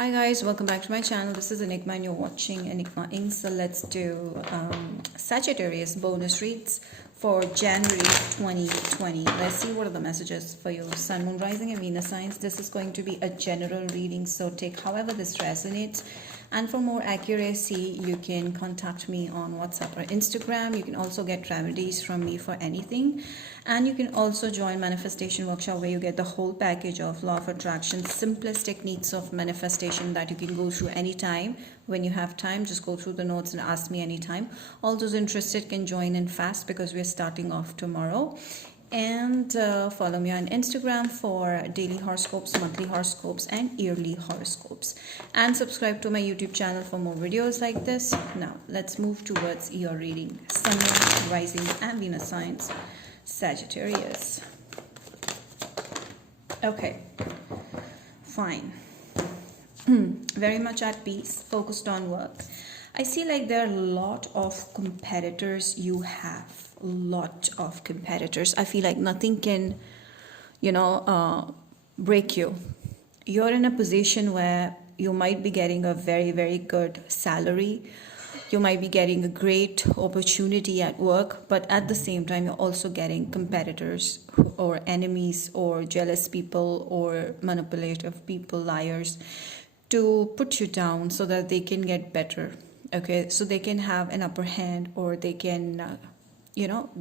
Hi guys, welcome back to my channel. This is Enigma and you're watching Enigma Inc. So let's do Sagittarius bonus reads for January 2020. Let's see what are the messages for your Sun, Moon, Rising and Venus signs. This is going to be a general reading, so take however this resonates. And for more accuracy, you can contact me on WhatsApp or Instagram. You can also get remedies from me for anything. And you can also join Manifestation Workshop, where you get the whole package of Law of Attraction, simplest techniques of manifestation that you can go through anytime. When you have time, just go through the notes and ask me anytime. All those interested can join in fast because we're starting off tomorrow. And follow me on Instagram for daily horoscopes, monthly horoscopes and yearly horoscopes, and subscribe to my YouTube channel for more videos like this. Now let's move towards your reading. Sun, Moon, Rising and Venus signs, Sagittarius. Okay, fine. Very much at peace, focused on work. I see like there are a lot of competitors you have. Lot of competitors. I feel like nothing can, break you. You're in a position where you might be getting a very, very good salary. You might be getting a great opportunity at work, but at the same time, you're also getting competitors or enemies or jealous people or manipulative people, liars, to put you down so that they can get better. Okay, so they can have an upper hand, or they can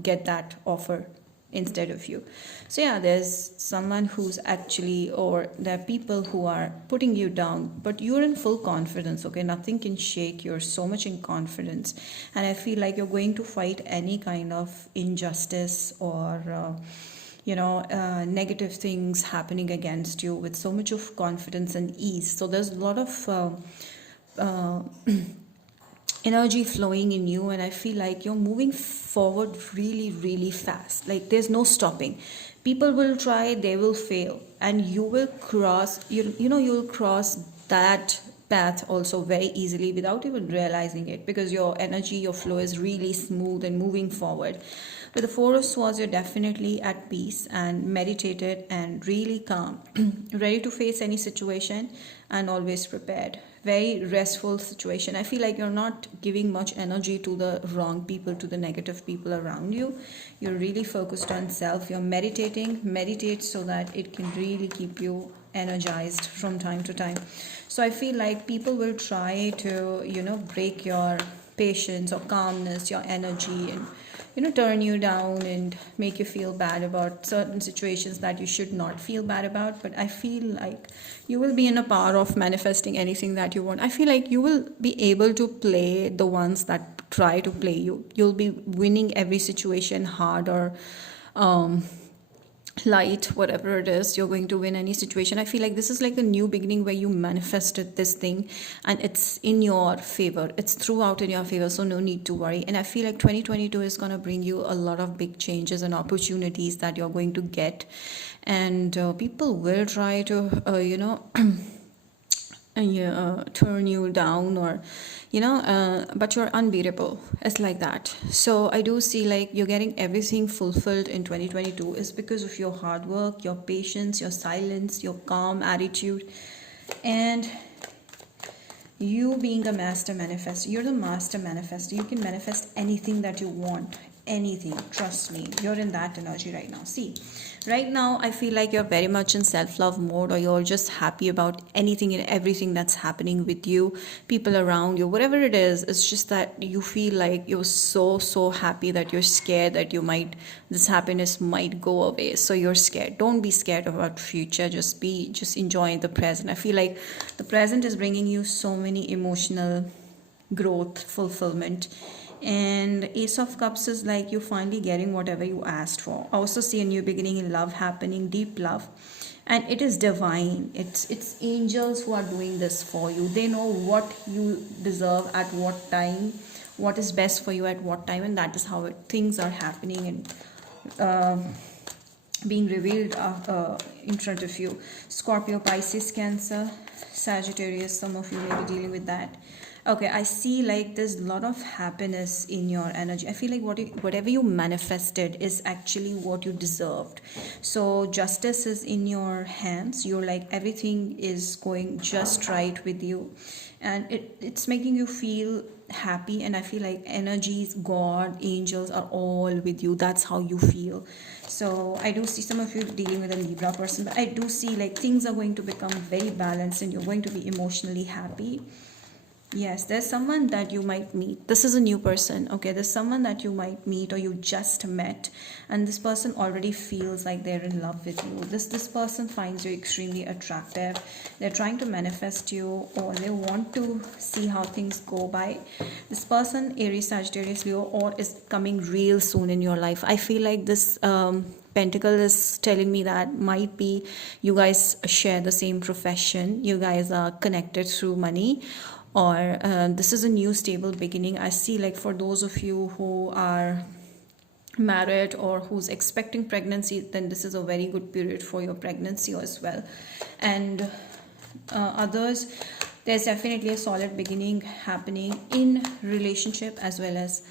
get that offer instead of you. So yeah, there's someone who's actually, or there are people who are putting you down, but you're in full confidence. Okay, nothing can shake. You're so much in confidence, and I feel like you're going to fight any kind of injustice or negative things happening against you with so much of confidence and ease. So there's a lot of energy flowing in you, and I feel like you're moving forward really, really fast. Like there's no stopping. People will try, they will fail, and you will cross, you'll cross that path also very easily without even realizing it, because your energy, your flow is really smooth and moving forward. With the Four of Swords, you're definitely at peace and meditated and really calm, ready to face any situation and always prepared. Very restful situation. I feel like you're not giving much energy to the wrong people, to the negative people around you. You're really focused on self. You're meditating. Meditate so that it can really keep you energized from time to time. So I feel like people will try to, break your patience or calmness, your energy, and turn you down and make you feel bad about certain situations that you should not feel bad about. But I feel like you will be in a power of manifesting anything that you want. I feel like you will be able to play the ones that try to play you. You'll be winning every situation, hard or light, whatever it is. You're going to win any situation. I feel like this is like a new beginning where you manifested this thing and it's in your favor. It's throughout in your favor, so no need to worry. And I feel like 2022 is going to bring you a lot of big changes and opportunities that you're going to get. And people will try to turn you down, or but you're unbeatable. It's like that. So I do see like you're getting everything fulfilled in 2022 is because of your hard work, your patience, your silence, your calm attitude, and you being a master manifestor. You're the master manifestor. You can manifest anything that you want. Anything, trust me, you're in that energy right now. See, right now I feel like you're very much in self-love mode, or you're just happy about anything and everything that's happening with you, people around you, whatever it is. It's just that you feel like you're so happy that you're scared that this happiness might go away. So you're scared. Don't be scared about future. Just enjoy the present. I feel like the present is bringing you so many emotional growth, fulfillment. And Ace of Cups is like you finally getting whatever you asked for. I also see a new beginning in love happening, deep love, and it is divine. It's angels who are doing this for you. They know what you deserve at what time, what is best for you at what time, and that is how things are happening and being revealed in front of you. Scorpio, Pisces, Cancer, Sagittarius, some of you may be dealing with that. Okay, I see like there's a lot of happiness in your energy. I feel like whatever you manifested is actually what you deserved. So justice is in your hands. You're like everything is going just right with you, and it's making you feel happy. And I feel like energies, God, angels are all with you. That's how you feel. So I do see some of you dealing with a Libra person, but I do see like things are going to become very balanced and you're going to be emotionally happy. Yes, there's someone that you might meet. This is a new person, okay? There's someone that you might meet or you just met, and this person already feels like they're in love with you. This person finds you extremely attractive. They're trying to manifest you, or they want to see how things go by. This person, Aries, Sagittarius, Leo, or is coming real soon in your life. I feel like this pentacle is telling me that might be you guys share the same profession, you guys are connected through money, or this is a new stable beginning. I see like for those of you who are married or who's expecting pregnancy, then this is a very good period for your pregnancy as well. And others, there's definitely a solid beginning happening in relationship as well as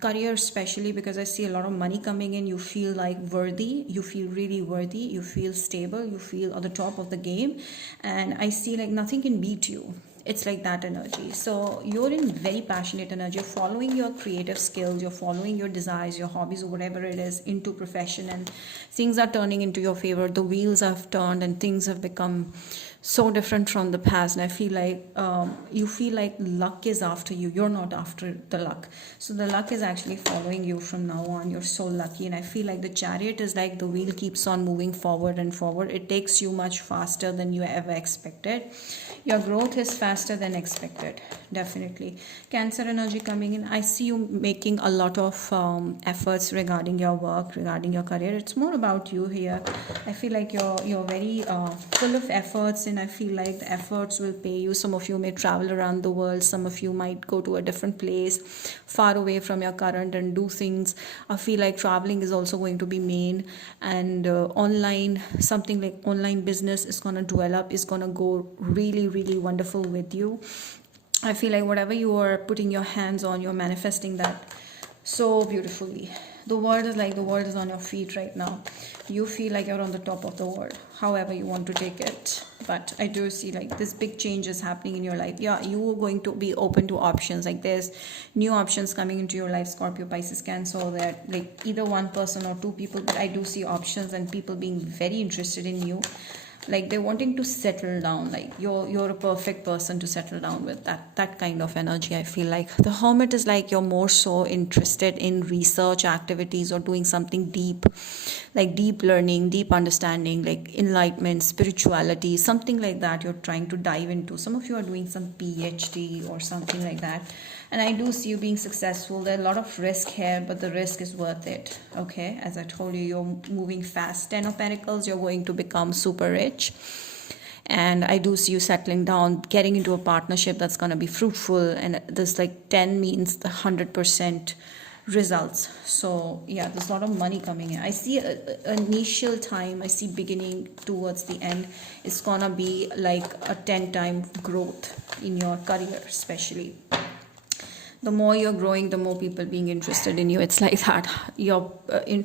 career, especially because I see a lot of money coming in. You feel like worthy, you feel really worthy, you feel stable, you feel at the top of the game, and I see like nothing can beat you. It's like that energy. So you're in very passionate energy. You're following your creative skills, you're following your desires, your hobbies, or whatever it is into profession, and things are turning into your favor. The wheels have turned and things have become so different from the past. And I feel like you feel like luck is after you. You're not after the luck. So the luck is actually following you from now on. You're so lucky. And I feel like the chariot is like the wheel keeps on moving forward and forward. It takes you much faster than you ever expected. Your growth is faster than expected, definitely. Cancer energy coming in. I see you making a lot of efforts regarding your work, regarding your career. It's more about you here. I feel like you're very full of efforts, and I feel like the efforts will pay you. Some of you may travel around the world. Some of you might go to a different place, far away from your current, and do things. I feel like traveling is also going to be main, and online, something like online business is going to develop, is going to go really, really wonderful with you. I feel like whatever you are putting your hands on, you're manifesting that so beautifully. The world is like the world is on your feet right now. You feel like you're on the top of the world, however you want to take it. But I do see like this big change is happening in your life. Yeah, you are going to be open to options. Like there's new options coming into your life, Scorpio, Pisces, Cancer, that like either one person or two people. But I do see options and people being very interested in you, like they're wanting to settle down. Like you're a perfect person to settle down with. That kind of energy. I feel like the Hermit is like you're more so interested in research activities or doing something deep, like deep learning, deep understanding, like enlightenment, spirituality, something like that you're trying to dive into. Some of you are doing some PhD or something like that, and I do see you being successful. There's a lot of risk here, but the risk is worth it. Okay, as I told you, you're moving fast. 10 of Pentacles, you're going to become super rich, and I do see you settling down, getting into a partnership that's going to be fruitful. And this like 10 means the 100% results. So yeah, there's a lot of money coming in. I see a initial time, I see beginning towards the end, it's gonna be like a 10-time growth in your career. Especially the more you're growing, the more people being interested in you. It's like that. Your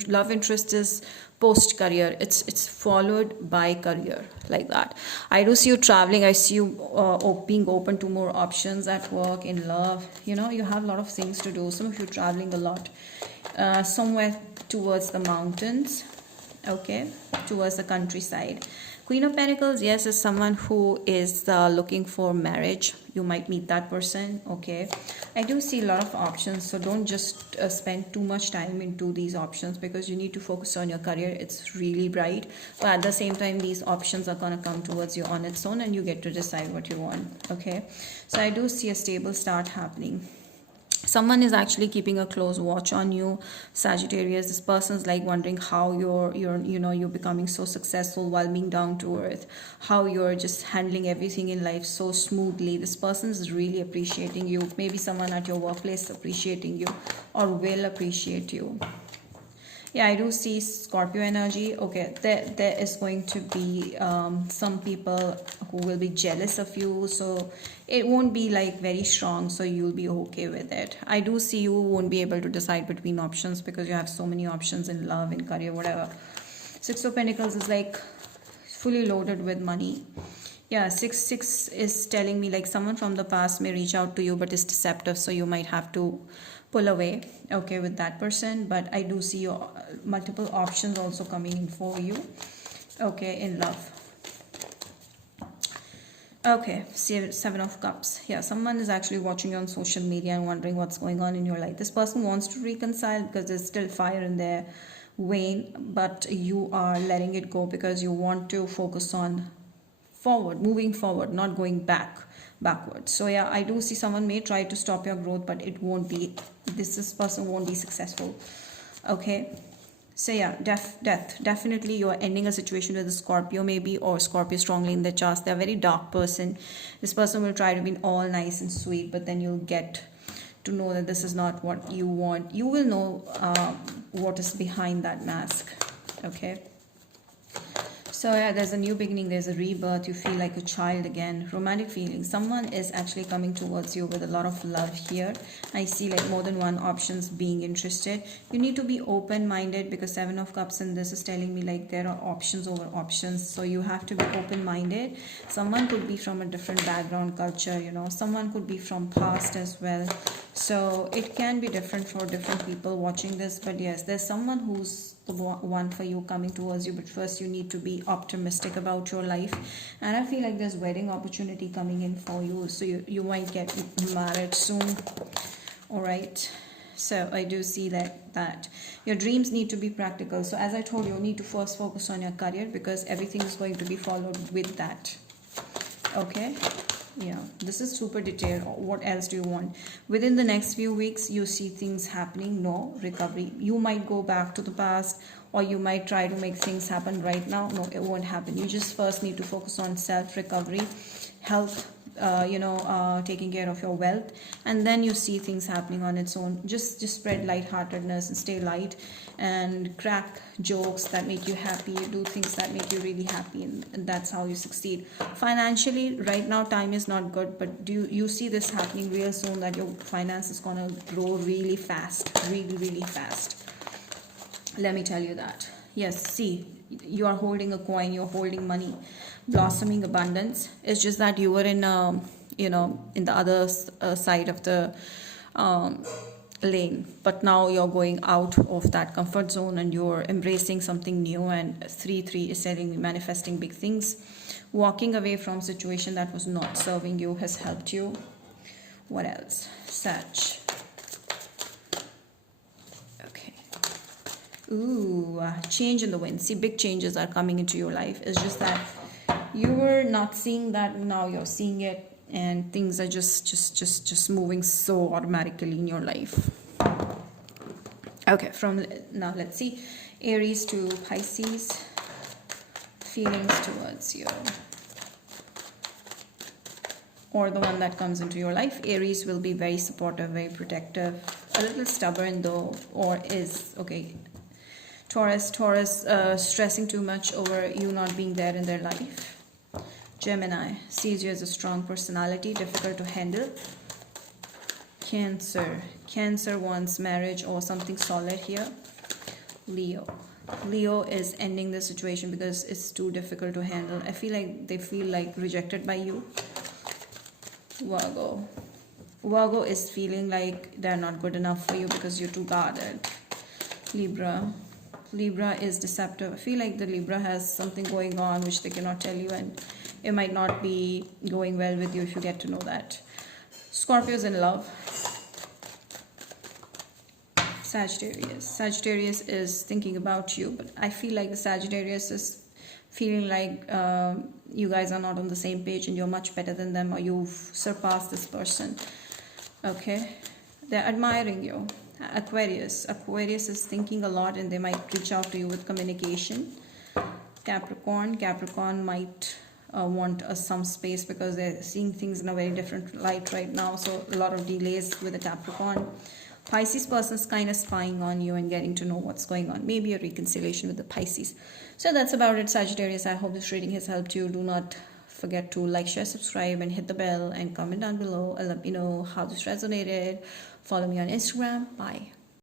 love interest is post career. It's followed by career, like that. I do see you traveling. I see you being open to more options at work, in love. You know, you have a lot of things to do. Some of you traveling a lot, somewhere towards the mountains, okay, towards the countryside. Queen of Pentacles, yes, is someone who is looking for marriage. You might meet that person, okay. I do see a lot of options, so don't just spend too much time into these options, because you need to focus on your career. It's really bright, but at the same time, these options are going to come towards you on its own, and you get to decide what you want, okay. So I do see a stable start happening. Someone is actually keeping a close watch on you, Sagittarius. This person's like wondering how you're becoming so successful while being down to earth, how you're just handling everything in life so smoothly. This person is really appreciating you. Maybe someone at your workplace appreciating you or will appreciate you. Yeah, I do see Scorpio energy. Okay, there is going to be some people who will be jealous of you, so it won't be like very strong, so you'll be okay with it. I do see you won't be able to decide between options because you have so many options in love, in career, whatever. Six of Pentacles is like fully loaded with money. Yeah, six is telling me like someone from the past may reach out to you, but is deceptive, so you might have to pull away, okay, with that person. But I do see your multiple options also coming in for you, okay, in love. Okay, Seven of Cups. Yeah, someone is actually watching you on social media and wondering what's going on in your life. This person wants to reconcile because there's still fire in their vein, but you are letting it go because you want to focus on forward, moving forward, not going backwards. So yeah, I do see someone may try to stop your growth, but it won't be, this person won't be successful. Okay, so yeah, definitely you are ending a situation with a Scorpio maybe, or Scorpio strongly in the chart. They're a very dark person. This person will try to be all nice and sweet, but then you'll get to know that this is not what you want. You will know what is behind that mask. Okay, so yeah, there's a new beginning, there's a rebirth, you feel like a child again. Romantic feelings, someone is actually coming towards you with a lot of love here. I see like more than one options being interested. You need to be open-minded because Seven of Cups in this is telling me like there are options over options, so you have to be open-minded. Someone could be from a different background, culture, you know, someone could be from past as well, so it can be different for different people watching this. But yes, there's someone who's the one for you coming towards you, but first you need to be optimistic about your life. And I feel like there's wedding opportunity coming in for you, so you might get married soon. All right, so I do see that your dreams need to be practical. So as I told you, you need to first focus on your career because everything is going to be followed with that. Okay, yeah, this is super detailed. What else do you want? Within the next few weeks you see things happening. No recovery, you might go back to the past, or you might try to make things happen right now. No, it won't happen. You just first need to focus on self recovery, health, taking care of your wealth, and then you see things happening on its own. Just spread lightheartedness and stay light, and crack jokes that make you happy. Do things that make you really happy, and that's how you succeed. Financially, right now time is not good, but do you see this happening real soon, that your finance is gonna grow really fast, really fast. Let me tell you that. Yes, see, you are holding a coin, you're holding money, blossoming abundance. It's just that you were in in the other side of the lane, but now you're going out of that comfort zone and you're embracing something new. And 3-3 is telling me manifesting big things. Walking away from situation that was not serving you has helped you. What else? Sag. Ooh, change in the wind. See, big changes are coming into your life. It's just that you were not seeing that, now you're seeing it, and things are just moving so automatically in your life. Okay, from now let's see, Aries to Pisces, feelings towards you, or the one that comes into your life. Aries will be very supportive, very protective, a little stubborn though, or is okay. Taurus, stressing too much over you not being there in their life. Gemini, sees you as a strong personality, difficult to handle. Cancer wants marriage or something solid here. Leo is ending the situation because it's too difficult to handle. I feel like they feel like rejected by you. Virgo is feeling like they're not good enough for you because you're too guarded. Libra is deceptive. I feel like the Libra has something going on which they cannot tell you, and it might not be going well with you if you get to know that. Scorpio is in love. Sagittarius is thinking about you, but I feel like the Sagittarius is feeling like you guys are not on the same page and you're much better than them, or you've surpassed this person. Okay, they're admiring you. Aquarius is thinking a lot and they might reach out to you with communication. Capricorn might want some space because they're seeing things in a very different light right now, so a lot of delays with the Capricorn. Pisces person's kind of spying on you and getting to know what's going on. Maybe a reconciliation with the Pisces. So that's about it, Sagittarius. I hope this reading has helped you. Do not forget to like, share, subscribe, and hit the bell and comment down below. I'll let me know how this resonated. Follow me on Instagram. Bye.